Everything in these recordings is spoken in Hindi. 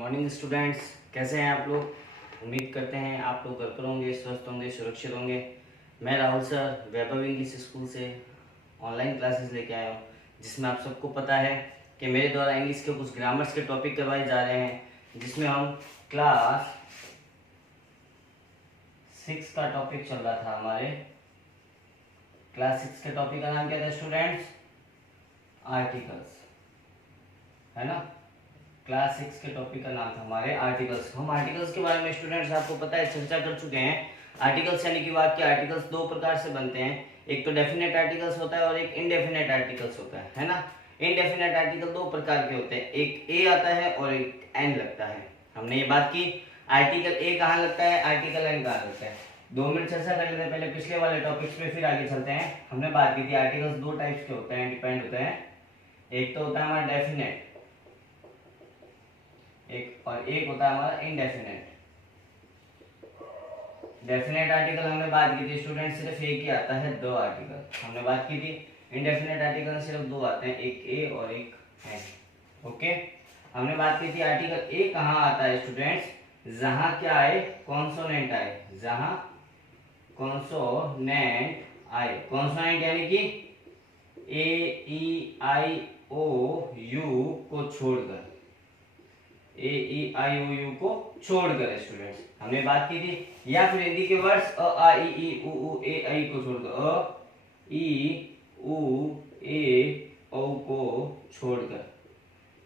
मॉर्निंग स्टूडेंट्स, कैसे हैं आप लोग। उम्मीद करते हैं आप लोग घर पर होंगे, स्वस्थ होंगे, सुरक्षित होंगे। मैं राहुल सर वैभव इंग्लिश स्कूल से ऑनलाइन क्लासेस लेके आया हूँ, जिसमें आप सबको पता है कि मेरे द्वारा इंग्लिश के कुछ ग्रामर्स के टॉपिक करवाए जा रहे हैं, जिसमें हम क्लास 6 का टॉपिक चल रहा था। हमारे क्लास 6 के टॉपिक का नाम क्या था स्टूडेंट्स? आर्टिकल्स, है ना। क्लास 6 के टॉपिक का नाम था हमारे आर्टिकल्स। हम आर्टिकल्स के बारे में स्टूडेंट्स आपको पता है चर्चा कर चुके हैं। आर्टिकल्स यानी कि वाक्य। आर्टिकल्स दो प्रकार से बनते हैं, एक तो डेफिनेट आर्टिकल्स होता है और एक इनडेफिनेट आर्टिकल्स होता है ना। इनडेफिनेट आर्टिकल दो प्रकार के होते हैं, एक ए आता है और एक एन लगता है। हमने ये बात की आर्टिकल ए कहाँ लगता है, आर्टिकल एन कहाँ लगता है। 2 मिनट चर्चा कर लेते हैं पहले पिछले वाले टॉपिक्स पे, फिर आगे चलते हैं। हमने बात की थी आर्टिकल्स दो टाइप्स के होते हैं, डिपेंड होते हैं। एक तो होता है हमारा डेफिनेट, एक होता है हमारा इनडेफिनेट। डेफिनेट आर्टिकल हमने बात की थी स्टूडेंट, सिर्फ एक ही आता है, दो आर्टिकल हमने बात की थी। इनडेफिनेट आर्टिकल सिर्फ दो आते हैं, एक ए और एक एन। ओके, हमने बात की थी आर्टिकल ए कहाँ आता है स्टूडेंट्स, जहां क्या आए, कॉन्सोनेंट आए। जहां कॉन्सोनेंट आए, कॉन्सोनेंट यानी कि ए ई आई ओ यू को छोड़कर, ए ई आई ओ यू को छोड़कर स्टूडेंट्स हमने बात की थी। या फिर हिंदी के वर्ड्स अ आ ई उ ए आई को छोड़कर, अ ई उ ए औ को छोड़कर,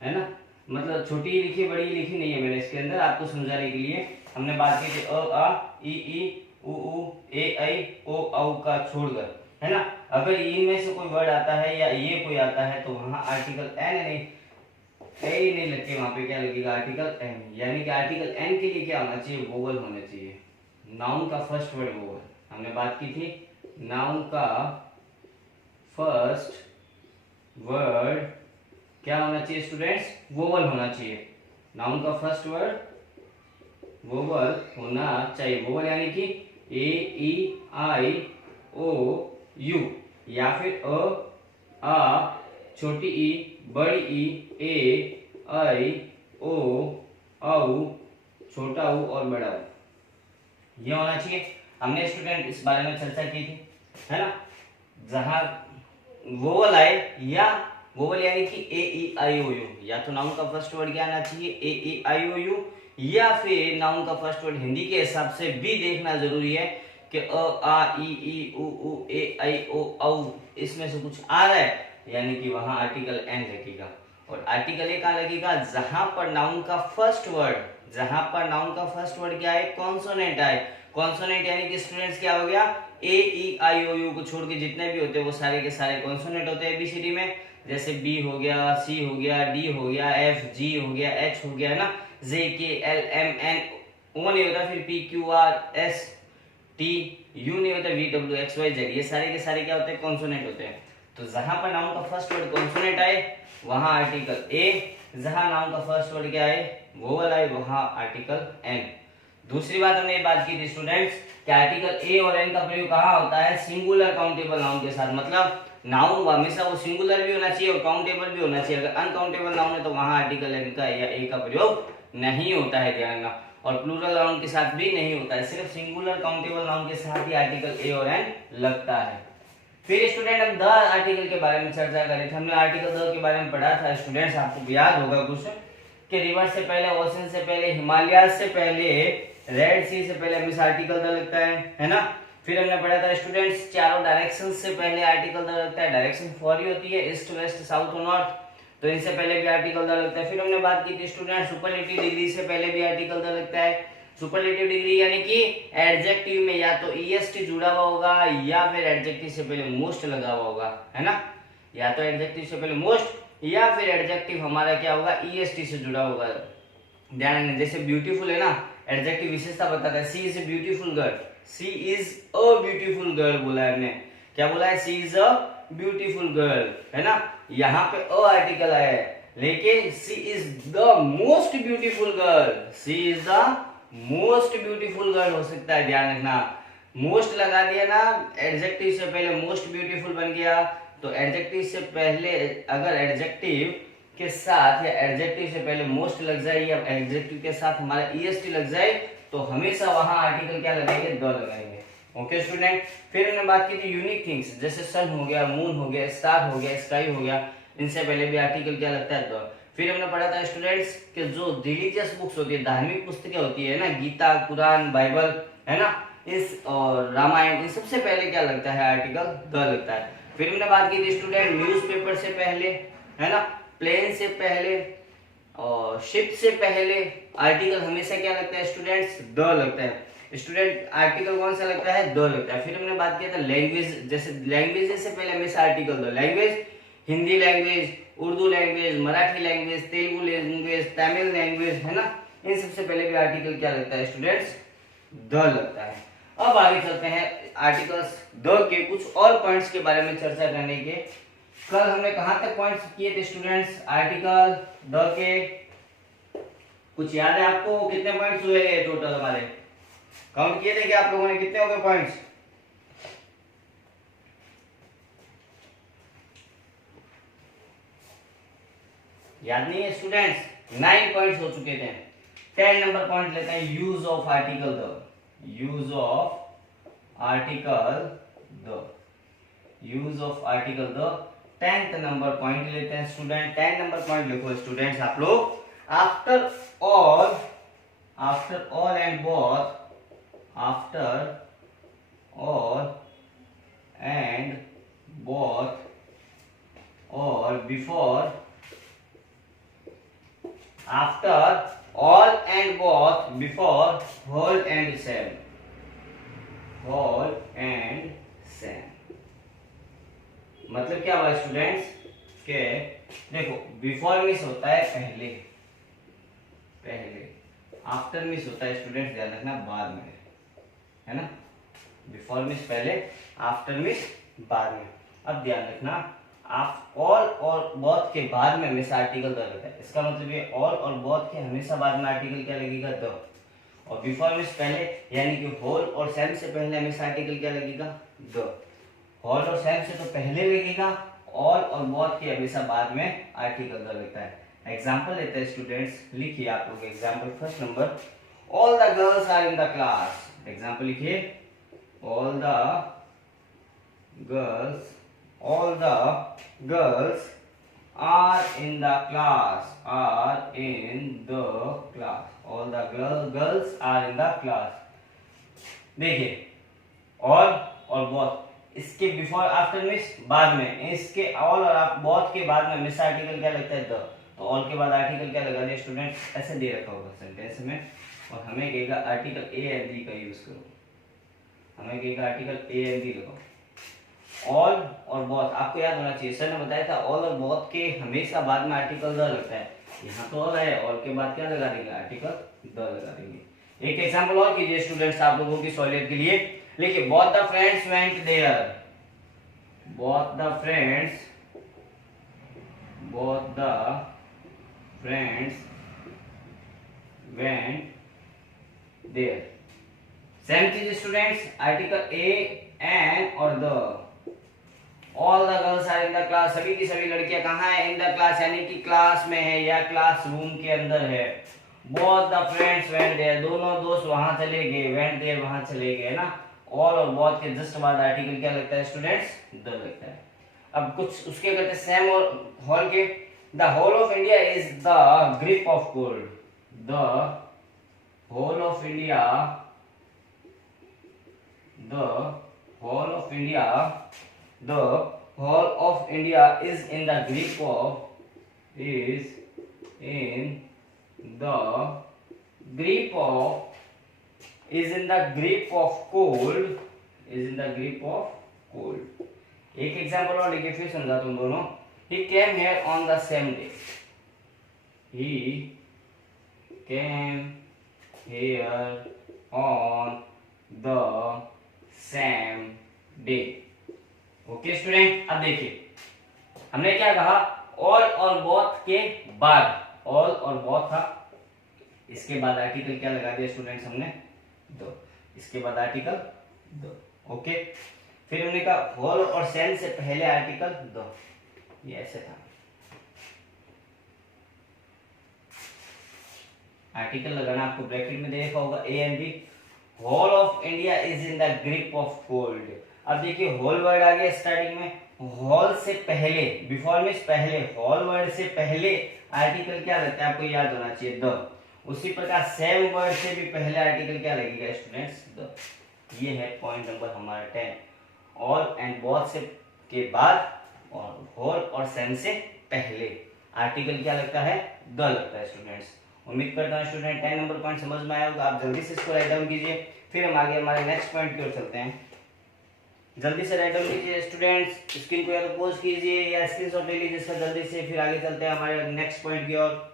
है ना। मतलब छोटी लिखी बड़ी लिखी नहीं है मैंने इसके अंदर, आपको समझाने के लिए हमने बात की थी। अ आ ई उ ए आई ओ औ का छोड़कर, है ना। अगर इनमें से कोई वर्ड आता है या ये कोई आता है तो वहां आर्टिकल एन नहीं, ए नहीं लगती, वहां पे क्या लगेगा, आर्टिकल एन। यानी कि आर्टिकल एन के लिए क्या होना चाहिए, वोवल होना चाहिए। नाउन का फर्स्ट वर्ड वोवल, हमने बात की थी। नाउन का फर्स्ट वर्ड क्या होना चाहिए स्टूडेंट्स, वोवल होना चाहिए। नाउन का फर्स्ट वर्ड वोवल होना चाहिए। वोवल यानी कि ए ई आई ओ यू, या फिर अ आ छोटी ई बड़ी ई ए आई ओ औ छोटा ऊ और बड़ा ऊ, ये होना चाहिए। हमने स्टूडेंट इस बारे में चर्चा की थी, है ना। जहां वोवल आए, या वोवल यानी कि ए ई आई ओ यू, या तो नाउन का फर्स्ट वर्ड क्या आना चाहिए, ए ई आई ओ यू, या फिर नाउन का फर्स्ट वर्ड हिंदी के हिसाब से भी देखना जरूरी है कि अ आ ई उ ए आई ओ औ इसमें से कुछ आ रहा है, यानी कि वहां आर्टिकल एन लगेगा। और आर्टिकल ए कहाँ लगेगा, जहां पर नाउन का फर्स्ट वर्ड, जहां पर नाउन का फर्स्ट वर्ड क्या है, कॉन्सोनेंट आए। कॉन्सोनेंट यानी कि स्टूडेंट्स क्या हो गया, ए ई आई ओ यू को छोड़ के जितने भी होते हैं वो सारे के सारे कॉन्सोनेंट होते हैं एबीसीडी में। जैसे बी हो गया, सी हो गया, डी हो गया, एफ जी हो गया, एच हो गया, है ना। जे के एल एम एन ओ नहीं होता, फिर P Q R S T U नहीं होता, V W X Y Z, ये सारे के सारे क्या होते हैं, कॉन्सोनेंट होते हैं। तो जहां पर नाउन का फर्स्ट वर्ड कॉन्सोनेंट आए वहां आर्टिकल ए, जहां नाउन का फर्स्ट वर्ड क्या आए, वोवल आए, वहां आर्टिकल एन। दूसरी बात हमने ये बात की थी स्टूडेंट्स कि आर्टिकल ए और एन का प्रयोग कहाँ होता है, सिंगुलर काउंटेबल नाउन के साथ। मतलब नाउन हमेशा वो सिंगुलर भी होना चाहिए और काउंटेबल भी होना चाहिए। अगर अनकाउंटेबल नाउन है तो वहां आर्टिकल एन का या ए का प्रयोग नहीं होता है, ध्यान रखना। और प्लूरल नाउन के साथ भी नहीं होता है, सिर्फ सिंगुलर काउंटेबल नाउन के साथ ही आर्टिकल ए और एन लगता है। फिर स्टूडेंट हम द आर्टिकल के बारे में चर्चा करें थे। हमने आर्टिकल द के बारे में पढ़ा था स्टूडेंट्स, आपको याद होगा कुछ कि रिवर से पहले, ओशन से पहले, हिमालय से पहले, रेड सी से पहले हमेशा आर्टिकल द लगता है ना। फिर हमने पढ़ा था स्टूडेंट्स चारों डायरेक्शन से पहले आर्टिकल द लगता है। डायरेक्शन 4 ही होती है, ईस्ट वेस्ट साउथ और नॉर्थ, तो इनसे पहले भी आर्टिकल द लगता है। फिर हमने बात की थी स्टूडेंट सुपरलेटिव डिग्री से पहले भी आर्टिकल द लगता है। सुपरलेटिव डिग्री यानी कि एडजेक्टिव में या तो ईएसटी जुड़ा हुआ होगा या फिर एडजेक्टिव से पहले मोस्ट लगा हुआ होगा, है ना। या तो एडजेक्टिव से पहले मोस्ट या फिर एडजेक्टिव हमारा क्या होगा, ईएसटी से जुड़ा होगा। ध्यान रखना, जैसे ब्यूटीफुल है ना, एडजेक्टिव विशेषता बताता है, she is a beautiful girl, she is a beautiful girl बोला है हमने। क्या बोला है, she is a beautiful girl, है ना। यहाँ पे अ आर्टिकल आया है, लेकिन she is the most beautiful girl, she is the most beautiful girl हो सकता है, ध्यान रखना। मोस्ट लगा दिया ना, एडजेक्टिव से पहले मोस्ट ब्यूटीफुल बन गया, तो एडजेक्टिव से पहले अगर एडजेक्टिव के साथ या एडजेक्टिव से पहले मोस्ट लग जाए या एडजेक्टिव के साथ हमारा ईएसटी लग जाए तो हमेशा वहां आर्टिकल क्या लगाएंगे, द लगाएंगे। ओके स्टूडेंट, फिर हमने बात की थी यूनिक थिंग्स, जैसे सन हो गया, मून हो गया, स्टार हो गया, स्काई हो गया, इनसे पहले भी आर्टिकल क्या लगता है, द। फिर हमने पढ़ा था स्टूडेंट्स कि जो रिलीजियस बुक्स होती है, धार्मिक पुस्तकें होती है ना, गीता, कुरान, बाइबल, है ना, इस और रामायण, इन सबसे पहले क्या लगता है, आर्टिकल द लगता है। फिर हमने बात की थी स्टूडेंट न्यूज़पेपर से पहले, है ना, प्लेन से पहले और शिप से पहले आर्टिकल हमेशा क्या लगता है स्टूडेंट्स, द लगता है। स्टूडेंट आर्टिकल कौन सा लगता है, द लगता है। फिर हमने बात किया था लैंग्वेज, जैसे लैंग्वेज से पहले हमेशा article the. Language, Hindi language, Urdu language, Marathi language, Telugu language, Tamil language, है ना, इन सबसे पहले भी आर्टिकल क्या लगता है स्टूडेंट्स, द लगता है। अब आगे चलते हैं आर्टिकल्स द के कुछ और पॉइंट्स के बारे में चर्चा करने के। कल हमने कहां तक पॉइंट्स किए थे स्टूडेंट्स, आर्टिकल द के कुछ याद है आपको, कितने पॉइंट्स हुए टोटल हमारे, काउंट किए थे क्या आप लोगों ने, कितने हो गए पॉइंट्स, याद नहीं है स्टूडेंट्स, 9 पॉइंट्स हो चुके थे। 10 नंबर पॉइंट लेते हैं, use of article the, use of article the, use of article the 10th number point लेते हैं स्टूडेंट। 10 नंबर पॉइंट लिखो स्टूडेंट्स आप लोग, after all, after all and both, after all and both और before, after all and both, before whole and same, whole and same। मतलब क्या हुआ स्टूडेंट्स के देखो, बिफोर मिस होता है पहले, पहले, आफ्टर मिस होता है स्टूडेंट्स ध्यान रखना बाद में, है ना, बिफोर मिस पहले, आफ्टर मिस बाद में। अब ध्यान रखना आप ऑल और बोथ के बाद में हमेशा आर्टिकल द लगता है, इसका मतलब ये ऑल और बोथ के हमेशा बाद में आर्टिकल क्या लगेगा, द। और बिफोर मिस पहले यानी कि होल और सैम से पहले हमेशा आर्टिकल क्या लगेगा, द। होल और सैम से तो पहले लगेगा, ऑल और बोथ के हमेशा बाद में आर्टिकल द लगता है। एग्जांपल लेते हैं स्टूडेंट्स, लिखिए आप लोग example first number, all the girls are in the class. Example लिखिए, all the girls, all the girls are in the class, are in the class, all the girls are in the class। देखिए all और both, इसके बिफोर आफ्टर मिस बाद में, इसके ऑल और बोथ के बाद में हमेशा आर्टिकल क्या लगता है, द। तो ऑल के बाद आर्टिकल क्या लगा दे स्टूडेंट, ऐसे दे रखा होगा सेंटेंस में, और हमें कहेगा आर्टिकल ए एंड डी का यूज करो, हमें कहेगा आर्टिकल ए एंड डी लगाओ। ऑल और बोथ आपको याद होना चाहिए, सर ने बताया था ऑल और बोथ के हमेशा बाद में आर्टिकल द लगता है, यहाँ तो ऑल है, ऑल के बाद क्या लगा देंगे, आर्टिकल द लगा देंगे। एक एग्जांपल और कीजिए स्टूडेंट्स आप लोगों की सहूलियत के लिए, लिखिए both the friends went there, both the friends, both the friends went there. Same चीज स्टूडेंट्स, आर्टिकल ए एंड और the, all the girls are in the class, सभी की सभी लड़कियां कहाँ है, इन द क्लास यानी कि क्लास में है या क्लास रूम के अंदर है। Both the friends went there, दोनों दोस्त वहां चले गए, वेंट देयर वहां चले गए ना। ऑल और बोथ के जस्ट बाद आर्टिकल क्या लगता है स्टूडेंट्स, द लगता है। अब कुछ उसके कहते हैं सेम और होल के, the whole of India is the grip of cold, the whole of India, the whole of India, the whole of India is in the grip of, is in the grip of, is in the grip of cold, is in the grip of cold। एक एग्जांपल और लिखिए, फिर समझाता हूं दोनों। He came here on the same day, he came here on the same day। Okay student, अब देखिए हमने क्या कहा, ऑल और बोथ के बाद, ऑल और बोथ था, इसके बाद आर्टिकल क्या लगा दिया स्टूडेंट्स हमने, दो, इसके बाद आर्टिकल दो। ओके, फिर हमने कहा होल और सेम से पहले आर्टिकल दो, ये ऐसे था। आर्टिकल लगाना आपको ब्रैकेट में देखा होगा A and B. Whole of India is in the grip of cold. अब देखिए होल वर्ड आ गया स्टार्टिंग में, होल से पहले, बिफोर मीन्स पहले, होल वर्ड से पहले आर्टिकल क्या लगता है आपको याद होना चाहिए, द। उसी प्रकार सेम वर्ड से भी पहले आर्टिकल क्या लगेगा स्टूडेंट्स, द। ये है पॉइंट नंबर हमारा 10। ऑल एंड बोथ से के बाद और होल और सेम से पहले आर्टिकल क्या लगता है, द लगता है स्टूडेंट्स। उम्मीद करता हूँ स्टूडेंट 10 नंबर पॉइंट समझ में आया होगा। आप जल्दी से इसको राइट डाउन कीजिए, फिर हम आगे हमारे नेक्स्ट पॉइंट की ओर चलते हैं। जल्दी से राइट डाउन कीजिए स्टूडेंट्स, स्क्रीन को या तो पॉज कीजिए या स्क्रीनशॉट ले लीजिए इसका जल्दी से, फिर आगे चलते हैं हमारे नेक्स्ट पॉइंट की ओर।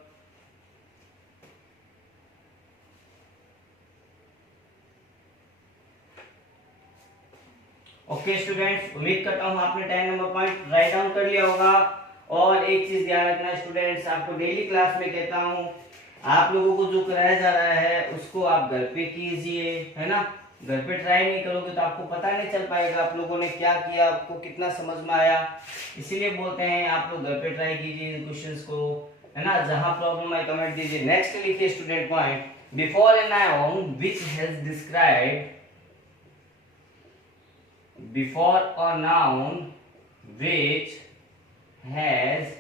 ओके स्टूडेंट्स, उम्मीद करता हूँ आपने 10 नंबर पॉइंट राइट डाउन कर लिया होगा। और एक चीज ध्यान रखना स्टूडेंट्स, आपको डेली क्लास में कहता हूँ, आप लोगों को जो कराया जा रहा है उसको आप घर पे कीजिए, है ना। घर पे ट्राई नहीं करोगे तो आपको पता नहीं चल पाएगा आप लोगों ने क्या किया, आपको कितना समझ में आया। इसीलिए बोलते हैं आप लोग घर पे ट्राई कीजिए क्वेश्चंस को, है ना। जहां प्रॉब्लम है कमेंट दीजिए। नेक्स्ट लिखिए student point, before a noun which has described, before a noun which has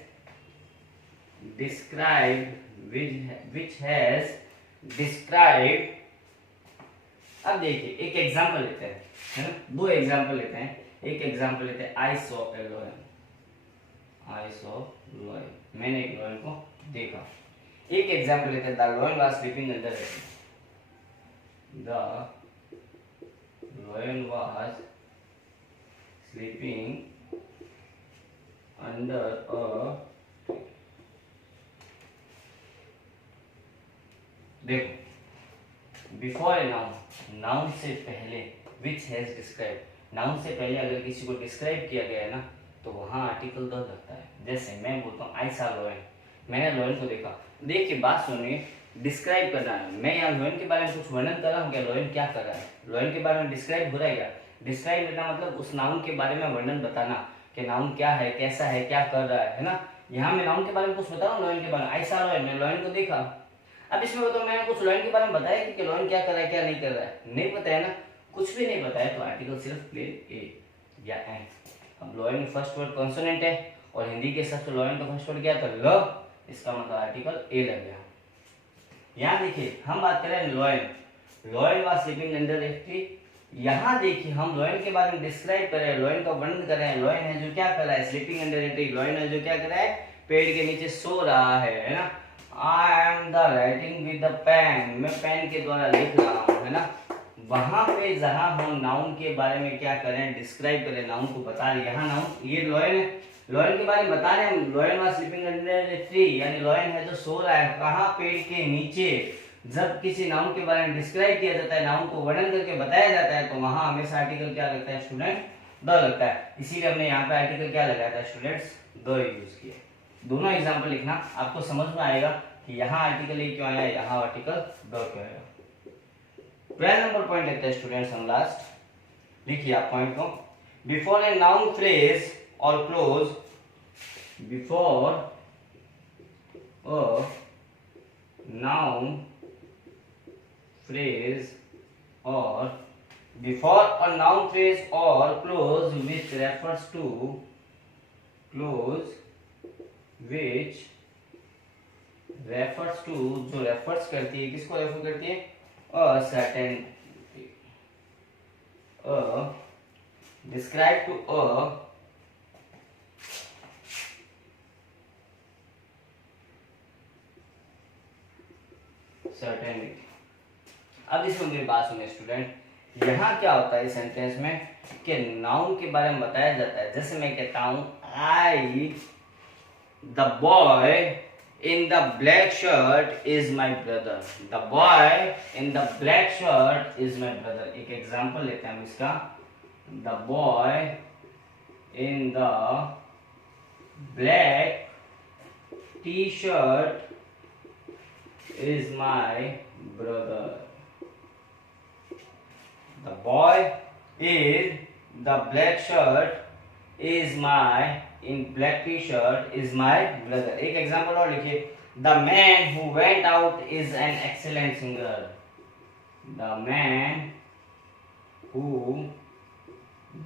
described, which has described। अब देखिए एक एग्जांपल लेते हैं, है ना, दो एग्जांपल लेते हैं। एक एग्जांपल लेते हैं, I saw a lion, I saw lion, मैंने एक लॉयन को देखा। एक एग्जांपल लेते हैं, the lion was sleeping under a tree, the lion was sleeping under a tree। देखो, बिफोर ए नाउन, नाउन से पहले, विच हैज डिस्क्राइब, नाउन से पहले अगर किसी को डिस्क्राइब किया गया है ना तो वहां आर्टिकल द लगता है। जैसे मैं बोलता हूँ आई सा लॉयन, मैंने लॉयन को देखा। देखिए बात सुनिए, डिस्क्राइब करना है, मैं यहाँ लॉयन के बारे में कुछ वर्णन कर रहा हूँ क्या, लॉयन क्या कर रहा है, लॉयन के बारे में डिस्क्राइब हो रहा है क्या। डिस्क्राइब करना मतलब उस नाउन के बारे में वर्णन बताना कि नाउन क्या है, कैसा है, क्या कर रहा है ना। यहाँ मैं नाउन के बारे में कुछ बता रहा हूँ, लॉयन के बारे में, आई सा लॉयन, मैं लॉयन को देखा। अब इसमें बताओ मैंने कुछ लॉयन के बारे में बताया कि लॉयन क्या कर रहा है, क्या नहीं कर रहा है, नहीं पता है ना, कुछ भी नहीं बताया, तो आर्टिकल सिर्फ प्लेन ए या एन। अब लॉयन फर्स्ट वर्ड कॉन्सोनेंट है और हिंदी के हिसाब से लॉयन का फर्स्ट वर्ड क्या था, ल, इसका मतलब आर्टिकल ए लग गया। यहाँ देखिए हम बात कर रहे हैं lion, lion was sleeping under a tree. यहाँ देखिए हम लॉयन के बारे में डिस्क्राइब कर रहे हैं, लॉयन का वर्णन कर रहे हैं। लॉयन है जो क्या कर रहा है, sleeping under a tree, lion है जो क्या कर रहा है, पेड़ के नीचे सो रहा है ना। I am the writing with the pen, मैं पेन के द्वारा लिख रहा हूँ, है ना। वहां पे जहां हम नाउन के बारे में क्या करें, डिस्क्राइब करें, नाउन को बता रहे, यहाँ नाउन ये लॉयन है, लॉयन के बारे में बता रहे हैं, lion was sleeping under a tree, यानी लॉयन है जो सो रहा है कहाँ, पेड़ के नीचे। जब किसी नाउन के बारे में डिस्क्राइब किया जाता है, नाउन को वर्णन करके बताया जाता है, तो वहां हमेशा आर्टिकल क्या लगता है स्टूडेंट, द लगता है। इसीलिए हमने यहाँ पे आर्टिकल क्या लगाया था स्टूडेंट्स, द यूज किया। दोनों एग्जांपल लिखना, आपको समझ में आएगा कि यहाँ आर्टिकल ए क्यों आया, यहाँ आर्टिकल द क्यों आया। 12 नंबर पॉइंट लेते हैं स्टूडेंट्स हम लास्ट। लिखिए आप पॉइंट को, बिफोर ए नाउन फ्रेज और close, before a noun phrase or before a noun phrase or clause which refers to, clause which refers to, जो refers करती है, किसको रेफर करती है, a certain, a describe to a certain। अब इसमें मेरी बात सुनिए स्टूडेंट, यहाँ क्या होता है इस सेंटेंस में कि नाउन के बारे में बताया जाता है। जैसे मैं कहता हूँ I the boy in the black shirt is my brother, the boy in the black shirt is my brother. एक एग्जाम्पल लेते हैं हम इसका, the boy in the black T shirt is my brother, the boy in the black shirt is my, in black t-shirt is my brother। एक एग्जांपल और लिखिए, The man who went out is an excellent singer. The man who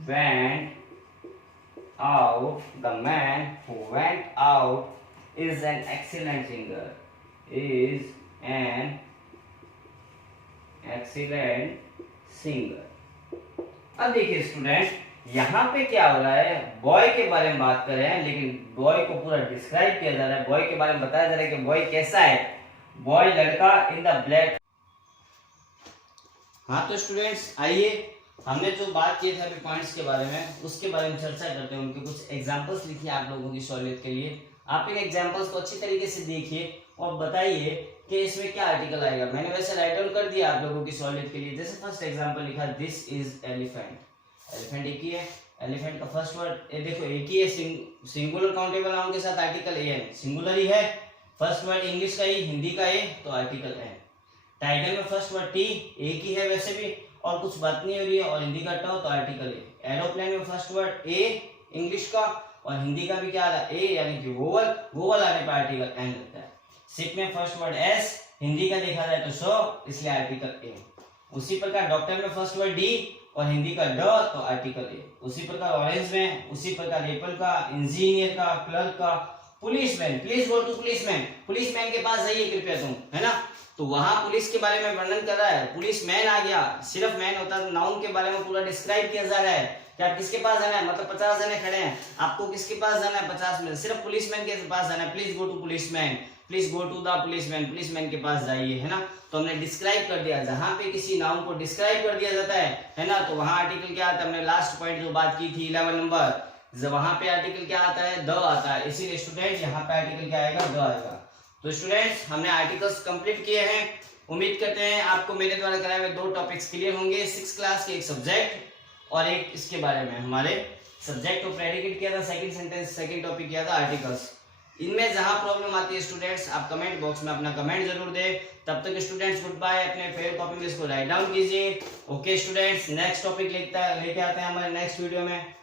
went out, the man who went out is an excellent singer. Is an excellent singer. अब देखिए स्टूडेंट, यहाँ पे क्या हो रहा है, बॉय के बारे में बात कर रहे हैं, लेकिन बॉय को पूरा डिस्क्राइब किया जा रहा है, बॉय के बारे में बताया जा रहा है कि बॉय कैसा है, बॉय लड़का इन द ब्लैक। हाँ तो स्टूडेंट्स आइए, हमने जो बात की थी अभी पॉइंट्स के बारे में, उसके बारे में चर्चा करते हैं। उनके कुछ एग्जांपल्स लिखिए आप लोगों की सहूलियत के लिए। आप इन एग्जांपल्स को अच्छी तरीके से देखिए और बताइए कि इसमें क्या आर्टिकल आएगा। मैंने वैसे राइट डाउन कर दिया आप लोगों की सहूलियत के लिए। जैसे फर्स्ट एग्जांपल लिखा, दिस इज एलिफेंट। एलिफेंट एक ही है, एलिफेंट का फर्स्ट वर्ड ये देखो एक ही है, सिंगुलर काउंटेबल नाउन के साथ आर्टिकल ए है, सिंगुलर ही है। फर्स्ट वर्ड इंग्लिश का ही, हिंदी का ए, तो आर्टिकल है। टाइगर में फर्स्ट वर्ड टी एक ही है वैसे भी, और कुछ बात नहीं हो रही है, और हिंदी का ट तो आर्टिकल ए। एरोप्लेन में फर्स्ट वर्ड ए इंग्लिश का, और हिंदी का भी क्या आ रहा है ए, यानी कि वोवल, वोवल आने पर आर्टिकल एन लगता है। शिप में फर्स्ट वर्ड एस, हिंदी का देखा जाए तो सो, इसलिए आर्टिकल ए। उसी प्रकार डॉक्टर में फर्स्ट वर्ड डी और हिंदी का ड, तो आर्टिकल ए। उसी प्रकार ऑरेंज में, उसी प्रकार एप्पल का, इंजीनियर का, क्लर्क का, policeman, please go to policeman, policeman के पास जाइए कृपया तुम, है ना। तो वहां पुलिस के बारे में वर्णन कर रहा है, पुलिसमैन आ गया, सिर्फ मैन होता है, नाउन के बारे में पूरा डिस्क्राइब किया जा रहा है कि आप किसके पास जाना है, मतलब 50 जने खड़े हैं, आपको किसके पास जाना है 50 में, सिर्फ पुलिसमैन के पास जाना है। Please go to policeman, please go to the policeman, policeman के पास जाइए, है ना। तो हमने डिस्क्राइब कर दिया, जहां पे किसी नाउन को डिस्क्राइब कर दिया जाता है ना, तो वहां आर्टिकल क्या आता है, हमने लास्ट पॉइंट जो बात की थी 11 नंबर, जब वहां पे आर्टिकल क्या आता है, द आता है। इसीलिए स्टूडेंट यहाँ पे आर्टिकल क्या आएगा, द आएगा। तो स्टूडेंट्स हमने आर्टिकल्स कंप्लीट किए हैं। उम्मीद करते हैं आपको मेरे द्वारा कराए हुए 2 टॉपिक्स क्लियर होंगे। 6 क्लास के एक सब्जेक्ट और एक इसके बारे में, हमारे सब्जेक्ट को प्रेडिकेट किया था, सेकंड सेंटेंस सेकंड टॉपिक किया था आर्टिकल्स। इनमें जहां प्रॉब्लम आती है स्टूडेंट्स, आप कमेंट बॉक्स में अपना कमेंट जरूर दें। तब तक स्टूडेंट्स गुड बाय, अपने फेवरेट कॉपी में इसको राइट डाउन कीजिए। ओके स्टूडेंट्स, नेक्स्ट टॉपिक लेके आते हैं हमारे नेक्स्ट वीडियो में।